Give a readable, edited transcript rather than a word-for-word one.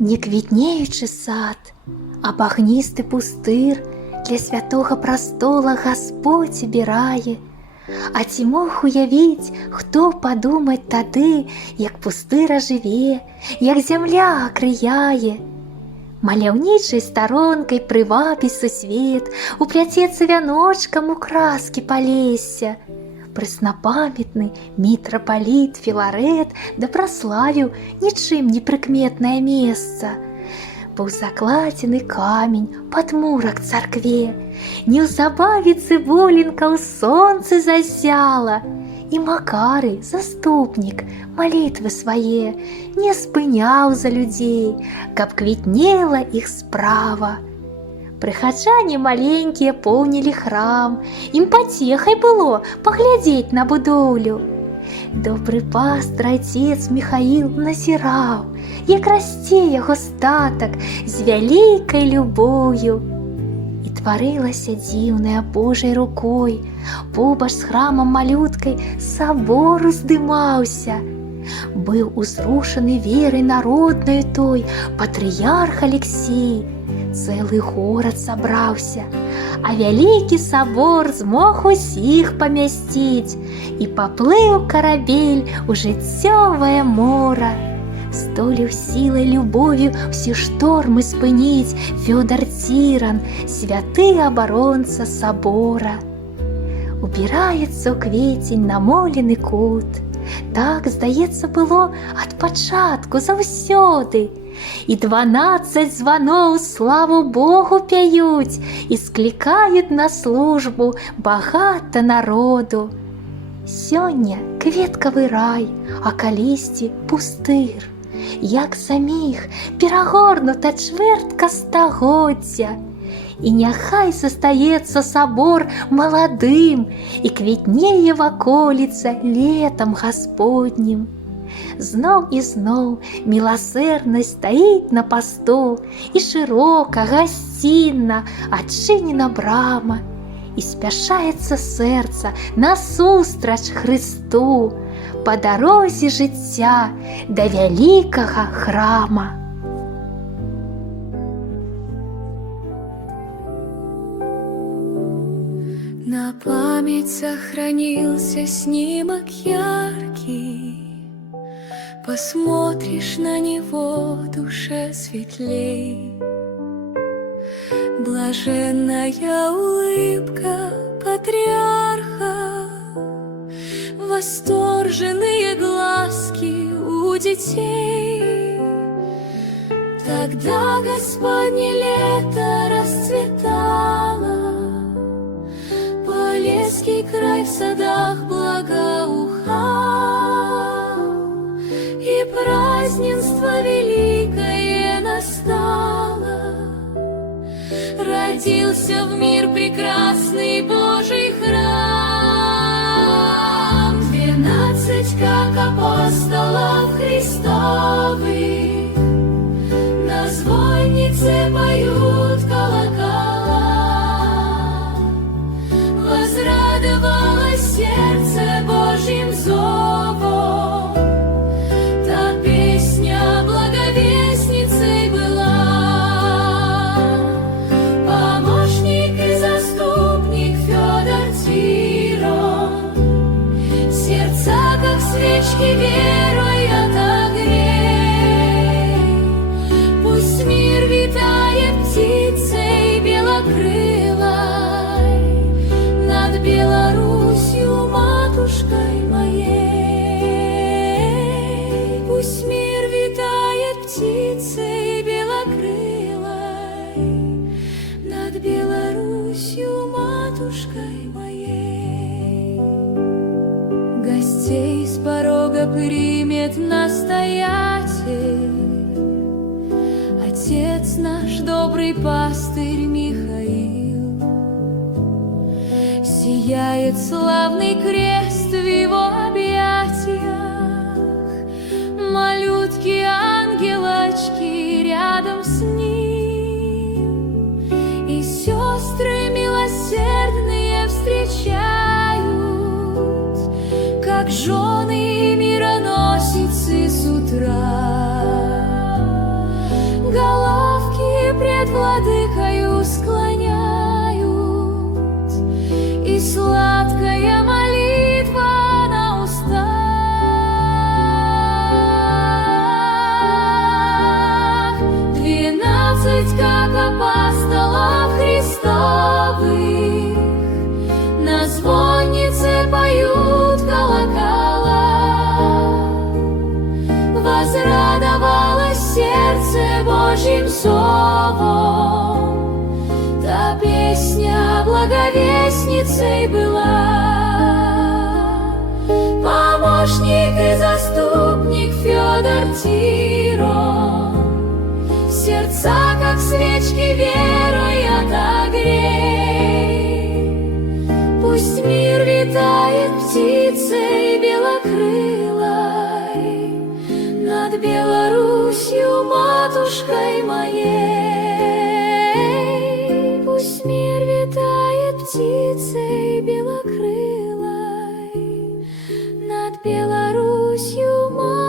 Не квітнеючы сад, а багністы пустыр для святога прастола Гасподзь абірае. А ці мог уявіць, хто падумаць тады, як пустыр ажыве, як зямля акрыяе. Маляўнічай старонкай прывабіць сусвет, упляцецца вяночкам у краскі палесся. Прэснапамятны мітрапаліт Філарэт да праславіў нічым не прыкметнае месца. Быў закладзены камень падмурак царкве, неўзабаве цыбулінка ў сонцы засяла, і Макары, заступнік, малітвы свае не спыняў за людзей, каб квітнела іх справа. Прыхаджане маленькія поўнілі храм, ім пацехай было паглядзець на будоўлю. Добры пастыр отец Міхаіл назіраў, як расце яго статак з вялікай любоўю. І тварылася дзіўная Божай рукой, побач з храмам малюткай сабор уздымаўся. Быў узрушаны верай народнаю той патрыярх Алексей. Цэлы горад сабраўся, а вялікі сабор змог усіх памясціць, і паплыў карабель у жыццёвае мора. Здолеў сілай любов'ю ўсе штормы спыніць Фёдар Ціран, святы абаронца сабора. Убіраецца ў квецень намолены кут. Так, здаецца, было ад пачатку заўсёды. І 12 званоў славу Богу пяюць і склікаюць на службу багата народу. Сёння кветкавы рай, а калісьці пустыр. Як саміх перагорнута чвэртка стагоддзя. І няхай застаецца сабор маладым і квітнее ваколіца летам Гасподнім. Зноў і зноў міласэрнасць стаіць на пасту, і шырока, гасцінна адчынена брама, і спяшаецца сэрца насустрач Хрысту па дарозе жыцця да вялікага храма. На память сохранился снимок яркий, посмотришь на него, душе светлей. Блаженная улыбка патриарха, восторженные глазки у детей. Тогда Господне лето расцветало, Полесский край в садах благоухал, и праздненство великое настало. Родился в мир прекрасный Божий храм. 12, как апостолов Христовых, на звоннице поют колокола. Возрадовалось сердце Божьим зовом, та песня благовестницей была. Помощник и заступник Фёдор Цирон, сердца, как свечки, верой отогрей. Пусть мир витает птицей белокрылой над Беларусью, матушкой моей. Пусть мир витает птицей белокрылой над Беларусью, матушкой моей. Гостей с порога примет настоятель, отец наш, добрый пастырь Михаил. Сияет славный крест в его объятиях, малютки ангелочки рядом с ним, и сестры милосердные встречают, как жены мироносицы с утра. птичьим зовом. Та песня благовестницей была. Помощник и заступник Федор Тирон, сердца, как свечки, верой отогрей. Пусть мир витает птицей белокрылой над Беларусью, матушкой моей. Пусть мир витает птицей белокрылой над Беларусью, матушкой